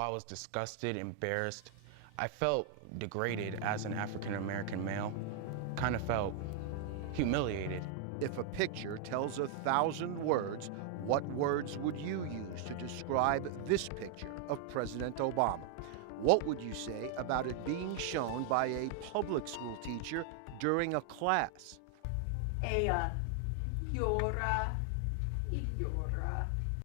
I was disgusted, embarrassed, I felt degraded as an African-American male, kind of felt humiliated. If a picture tells 1,000 words, what words would you use to describe this picture of President Obama? What would you say about it being shown by a public school teacher during a class? Llora.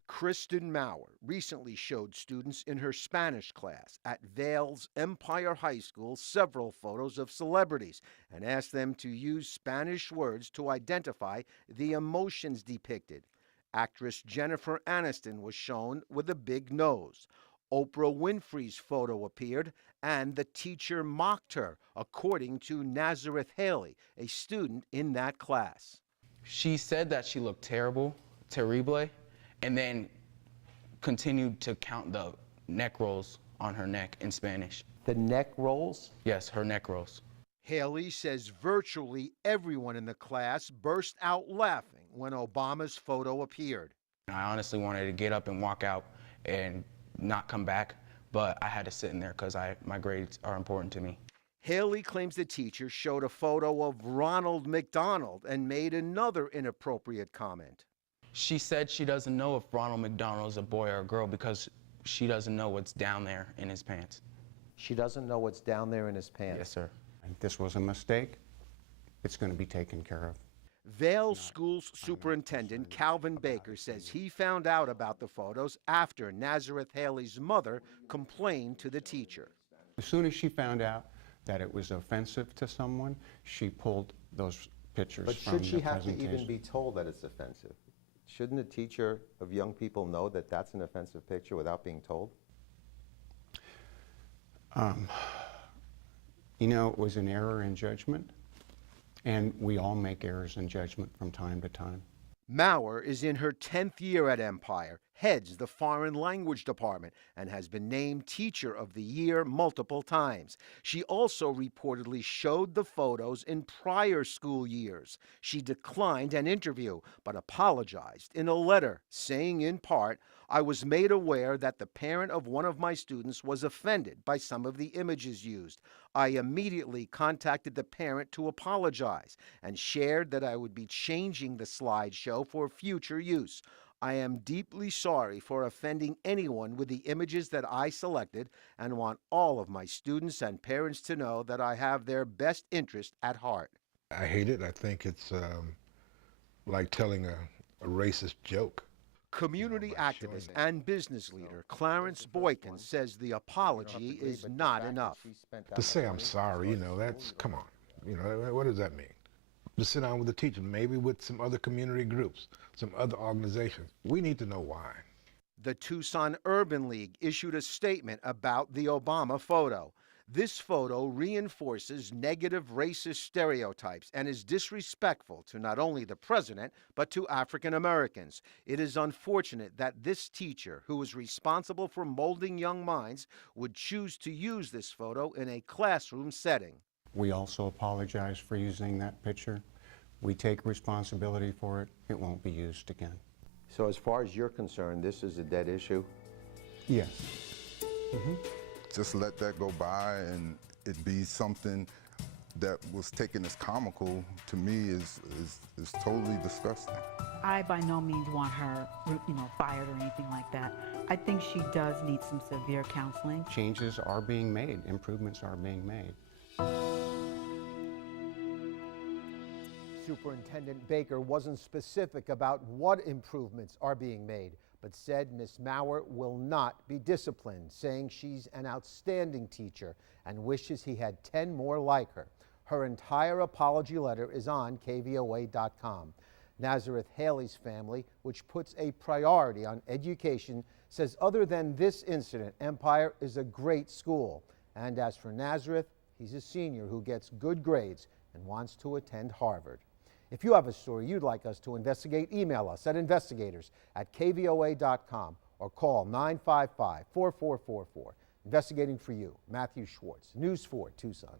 Kristen Maurer recently showed students in her Spanish class at Vail's Empire High School several photos of celebrities and asked them to use Spanish words to identify the emotions depicted. Actress Jennifer Aniston was shown with a big nose. Oprah Winfrey's photo appeared, and the teacher mocked her, according to Nazareth Haley, a student in that class. She said that she looked terrible, terrible, and then continued to count the neck rolls on her neck in Spanish. The neck rolls? Yes, her neck rolls. Haley says virtually everyone in the class burst out laughing when Obama's photo appeared. I honestly wanted to get up and walk out and not come back, but I had to sit in there because my grades are important to me. Haley claims the teacher showed a photo of Ronald McDonald and made another inappropriate comment. She said she doesn't know if Ronald McDonald is a boy or a girl because she doesn't know what's down there in his pants. She doesn't know what's down there in his pants? Yes, sir. This was a mistake. It's going to be taken care of. Vail School's superintendent Calvin Baker says he found out about the photos after Nazareth Haley's mother complained to the teacher. As soon as she found out that it was offensive to someone, she pulled those pictures But from should she the have to presentation. even be told that it's offensive? Shouldn't a teacher of young people know that that's an offensive picture without being told? You know, it was an error in judgment, and we all make errors in judgment from time to time. Maurer is in her 10th year at Empire, heads the foreign language department, and has been named Teacher of the Year multiple times. She also reportedly showed the photos in prior school years. She declined an interview, but apologized in a letter, saying in part, "I was made aware that the parent of one of my students was offended by some of the images used. I immediately contacted the parent to apologize and shared that I would be changing the slideshow for future use. I am deeply sorry for offending anyone with the images that I selected and want all of my students and parents to know that I have their best interest at heart." I hate it. I think it's like telling a racist joke. Community activist and business leader Clarence Boykin says the apology is not enough. To say I'm sorry, you know, that's, come on. You know, what does that mean? To sit down with the teacher, maybe with some other community groups, some other organizations. We need to know why. The Tucson Urban League issued a statement about the Obama photo. This photo reinforces negative racist stereotypes and is disrespectful to not only the president, but to African Americans. It is unfortunate that this teacher, who is responsible for molding young minds, would choose to use this photo in a classroom setting. We also apologize for using that picture. We take responsibility for it. It won't be used again. So as far as you're concerned, this is a dead issue? Yes. Just let that go by and it be something that was taken as comical, to me is totally disgusting. I by no means want her, fired or anything like that. I think she does need some severe counseling. Changes are being made. Improvements are being made. Superintendent Baker wasn't specific about what improvements are being made, but said Ms. Maurer will not be disciplined, saying she's an outstanding teacher and wishes he had 10 more like her. Her entire apology letter is on KVOA.com. Nazareth Haley's family, which puts a priority on education, says other than this incident, Empire is a great school. And as for Nazareth, he's a senior who gets good grades and wants to attend Harvard. If you have a story you'd like us to investigate, email us at investigators@kvoa.com or call 955-4444. Investigating for you, Matthew Schwartz, News 4 Tucson.